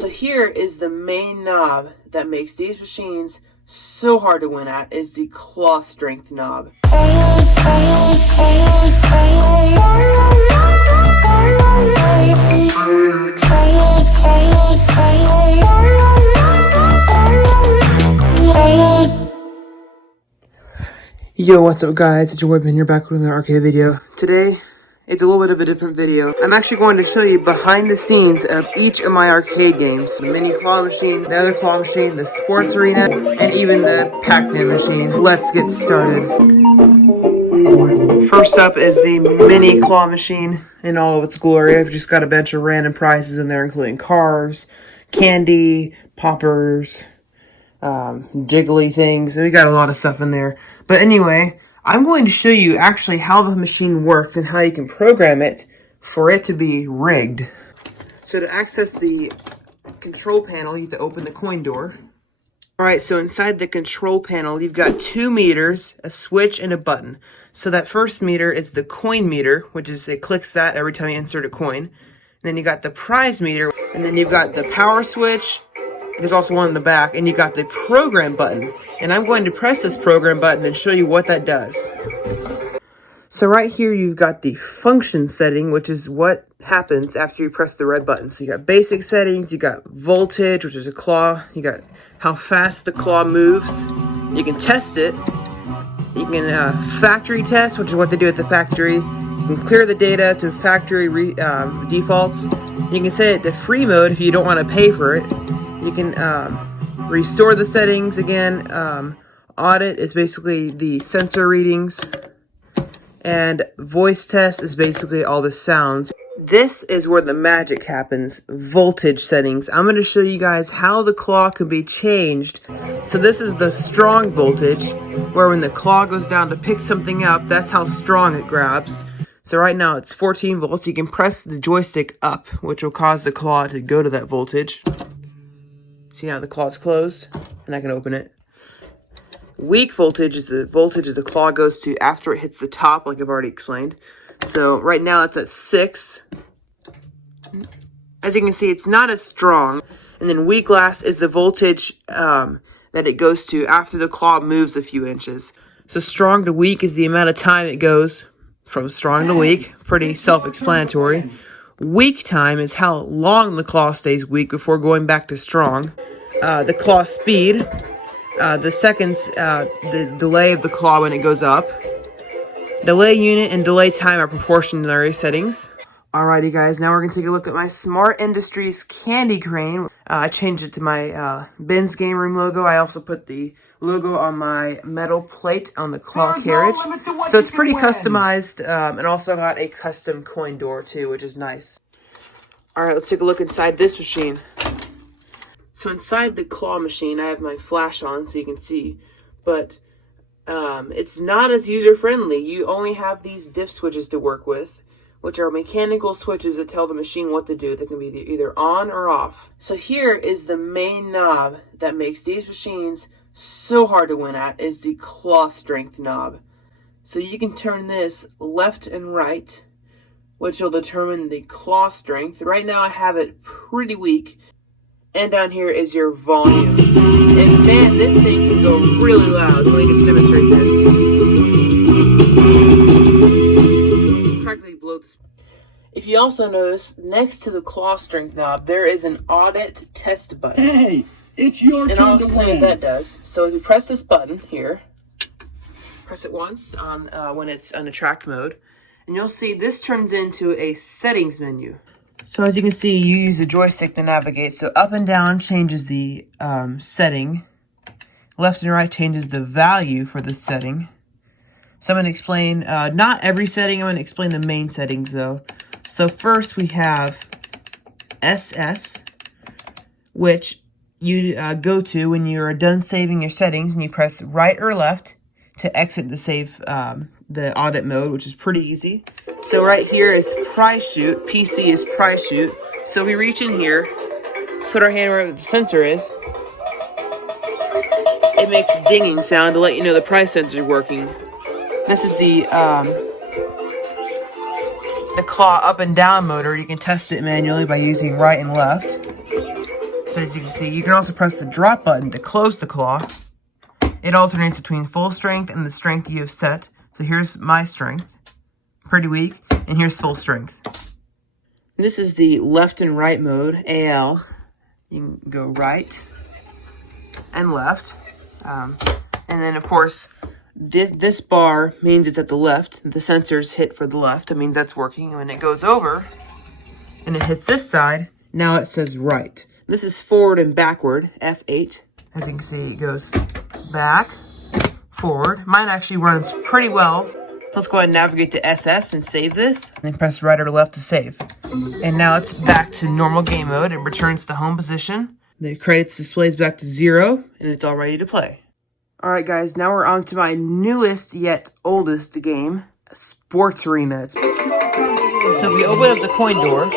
So here is the main knob that makes these machines so hard to win at, is the claw strength knob. Yo, what's up guys, it's your boy Ben here back with an arcade video. Today, it's a little bit of a different video. I'm actually going to show you behind the scenes of each of my arcade games. The mini claw machine, the other claw machine, the sports arena, and even the Pac-Man machine. Let's get started. First up is the mini claw machine in all of its glory. I've just got a bunch of random prizes in there, including cars, candy, poppers, jiggly things. We got a lot of stuff in there. But anyway, I'm going to show you actually how the machine works and how you can program it for it to be rigged. So to access the control panel, you have to open the coin door. Alright, so inside the control panel, you've got 2 meters, a switch, and a button. So that first meter is the coin meter, which is, it clicks that every time you insert a coin. And then you got the prize meter, and then you've got the power switch. There's also one in the back, and you got the program button. And I'm going to press this program button and show you what that does. So right here, you've got the function setting, which is what happens after you press the red button. So you got basic settings, you got voltage, which is a claw, you got how fast the claw moves. You can test it. You can factory test, which is what they do at the factory. You can clear the data to factory defaults. You can set it to free mode if you don't want to pay for it. You can restore the settings again. Audit is basically the sensor readings. And voice test is basically all the sounds. This is where the magic happens, voltage settings. I'm going to show you guys how the claw can be changed. So this is the strong voltage, where when the claw goes down to pick something up, that's how strong it grabs. So right now it's 14 volts. You can press the joystick up, which will cause the claw to go to that voltage. See now the claw's closed, and I can open it. Weak voltage is the voltage that the claw goes to after it hits the top, like I've already explained. So right now it's at 6. As you can see, it's not as strong. And then weak last is the voltage that it goes to after the claw moves a few inches. So strong to weak is the amount of time it goes from strong to weak. Pretty self-explanatory. Weak time is how long the claw stays weak before going back to strong. The claw speed, the seconds, the delay of the claw when it goes up. Delay unit and delay time are proportionary settings. Alrighty guys, now we're going to take a look at my Smart Industries candy crane. I changed it to my Ben's Game Room logo. I also put the logo on my metal plate on the claw carriage. So it's pretty customized, and also got a custom coin door too, which is nice. Alright, let's take a look inside this machine. So inside the claw machine, I have my flash on so you can see, but it's not as user-friendly. You only have these dip switches to work with, which are mechanical switches that tell the machine what to do. They can be either on or off. So here is the main knob that makes these machines so hard to win at, is the claw strength knob. So you can turn this left and right, which will determine the claw strength. Right now I have it pretty weak. And down here is your volume. And man, this thing can go really loud. Let me just demonstrate this. Practically blow this. If you also notice, next to the claw strength knob, there is an audit test button. Hey, it's your turn to win. And I'll explain what that does. So if you press this button here, press it once on when it's on attract mode, and you'll see this turns into a settings menu. So as you can see, you use the joystick to navigate. So up and down changes the setting. Left and right changes the value for the setting. So I'm going to explain, not every setting, I'm going to explain the main settings though. So first we have SS, which you go to when you're done saving your settings, and you press right or left to exit the save, the audit mode, which is pretty easy. So right here is prize shoot. PC is prize shoot. So we reach in here, put our hand where the sensor is. It makes a dinging sound to let you know the prize sensor is working. This is the claw up and down motor. You can test it manually by using right and left. as you can see, you can also press the drop button to close the claw. It alternates between full strength and the strength you have set. So here's my strength, pretty weak, and here's full strength. This is the left and right mode, AL. You can go right and left. And then, of course, this bar means it's at the left. The sensor's hit for the left. It means that's working. When it goes over and it hits this side, now it says right. This is forward and backward, F8. As you can see, it goes back, forward. Mine actually runs pretty well. Let's go ahead and navigate to SS and save this. Then press right or left to save. And now it's back to normal game mode. It returns to home position. The credits displays back to 0, and it's all ready to play. Alright guys, now we're on to my newest yet oldest game, Sports Arena. So if we open up the coin door,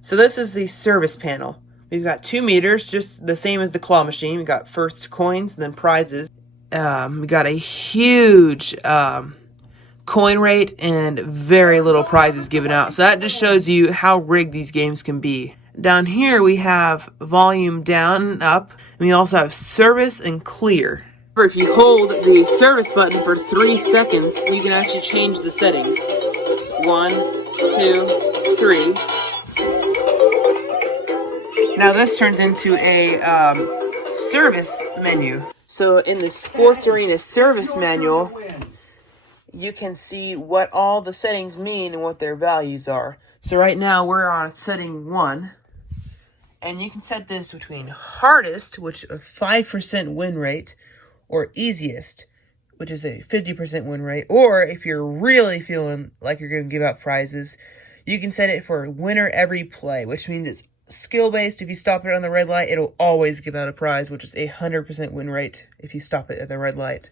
so this is the service panel. We've got 2 meters, just the same as the claw machine. We got first coins, and then prizes. We got a huge coin rate and very little prizes given out. So that just shows you how rigged these games can be. Down here we have volume down and up. And we also have service and clear. If you hold the service button for 3 seconds, you can actually change the settings. 1, 2, 3. Now this turns into a service menu. So in the Sports Arena service manual, you can see what all the settings mean and what their values are. So right now we're on setting 1. And you can set this between hardest, which a 5% win rate, or easiest, which is a 50% win rate. Or if you're really feeling like you're going to give out prizes, you can set it for winner every play, which means it's skill-based. If you stop it on the red light, it'll always give out a prize, which is a 100% win rate if you stop it at the red light.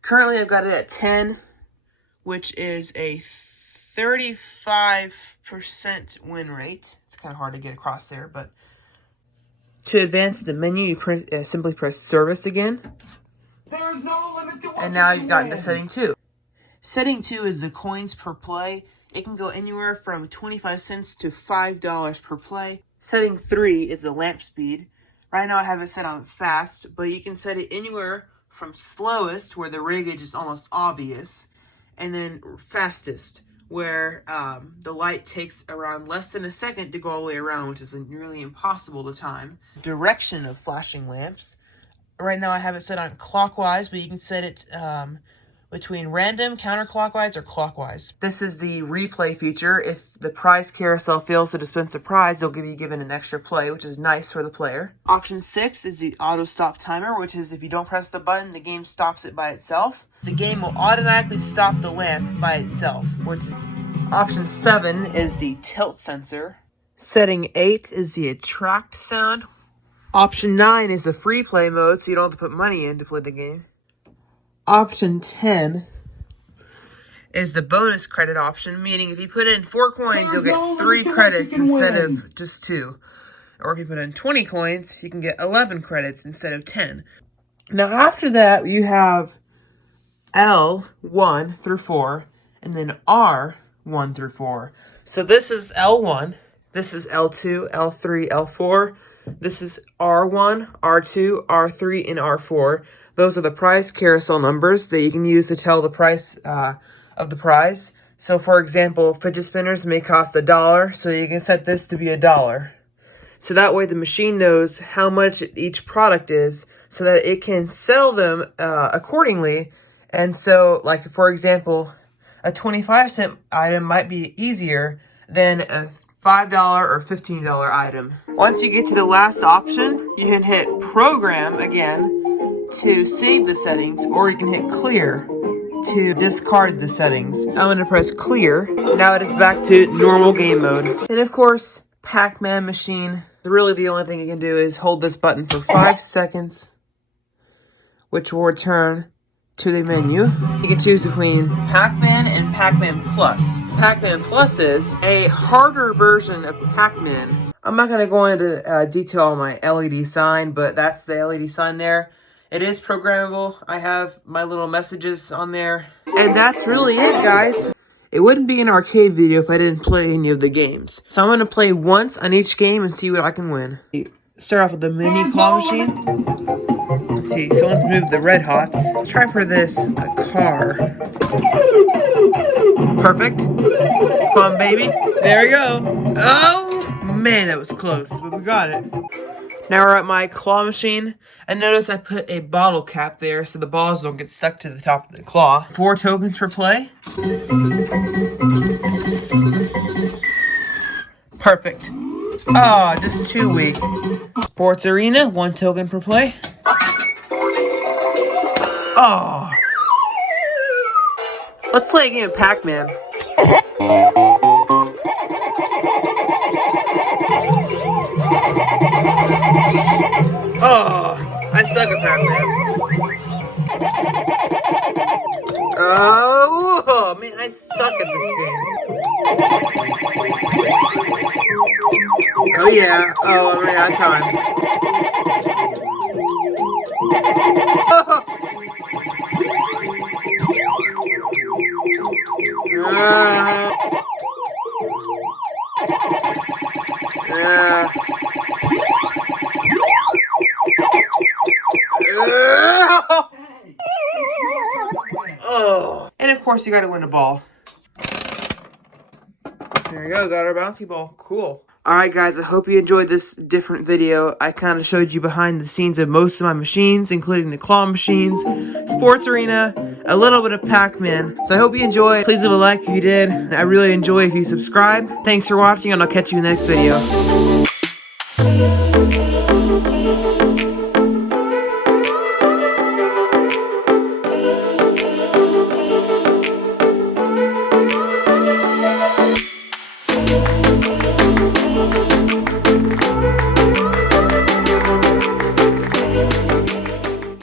Currently, I've got it at 10, which is a 35% win rate. It's kind of hard to get across there, but to advance the menu, you simply press service again. And now you've gotten to setting 2. Setting 2 is the coins per play. It can go anywhere from 25 cents to $5 per play. Setting 3 is the lamp speed. Right now I have it set on fast, but you can set it anywhere from slowest, where the riggage is almost obvious, and then fastest, where the light takes around less than a second to go all the way around, which is nearly impossible to time. Direction of flashing lamps. Right now I have it set on clockwise, but you can set it between random, counterclockwise, or clockwise. This is the replay feature. If the prize carousel fails to dispense a prize, they'll be given an extra play, which is nice for the player. Option 6 is the auto stop timer, which is if you don't press the button, the game stops it by itself. The game will automatically stop the lamp by itself, which is Option 7 is the tilt sensor. Setting 8 is the attract sound. Option 9 is the free play mode, so you don't have to put money in to play the game. Option 10 is the bonus credit option, meaning if you put in 4 coins, you'll get 3 credits instead of just 2. Or if you put in 20 coins, you can get 11 credits instead of 10. Now after that, you have L1 through 4, and then R1 through 4. So this is L1, this is L2, L3, L4. This is R1, R2, R3, and R4. Those are the prize carousel numbers that you can use to tell the price of the prize. So for example, fidget spinners may cost $1, so you can set this to be $1. So that way the machine knows how much each product is, so that it can sell them accordingly. And so, like for example, a 25-cent item might be easier than a $5 or $15 item. Once you get to the last option, you can hit program again to save the settings, or you can hit clear to discard the settings. I'm going to press clear. Now it is back to normal game mode. And of course, Pac-Man machine. Really the only thing you can do is hold this button for 5 seconds, which will return to the menu. You can choose between Pac-Man and Pac-Man Plus. Pac-Man Plus is a harder version of Pac-Man. I'm not going to go into detail on my LED sign, but that's the LED sign there. It is programmable. I have my little messages on there. And that's really it, guys. it wouldn't be an arcade video if I didn't play any of the games. So I'm going to play once on each game and see what I can win. Start off with the mini claw machine. Let's see, someone's moved the red hots. Let's try for this car. Perfect. Come on, baby. There we go. Oh, man, that was close, but we got it. Now we're at my claw machine, and notice I put a bottle cap there so the balls don't get stuck to the top of the claw. 4 tokens per play. Perfect. Oh, just too weak. Sports Arena, 1 token per play. Oh. Let's play a game of Pac-Man. Oh, I suck at Pac-Man. Oh, man, I suck at this game. Oh, yeah. Oh, I'm running out of time. Oh. And of course you gotta win a ball. There you go, got our bouncy ball. Cool. Alright guys, I hope you enjoyed this different video. I kind of showed you behind the scenes of most of my machines, including the claw machines, Sports Arena, a little bit of Pac-Man. So I hope you enjoyed. Please leave a like if you did. I really enjoy if you subscribe. Thanks for watching, and I'll catch you in the next video.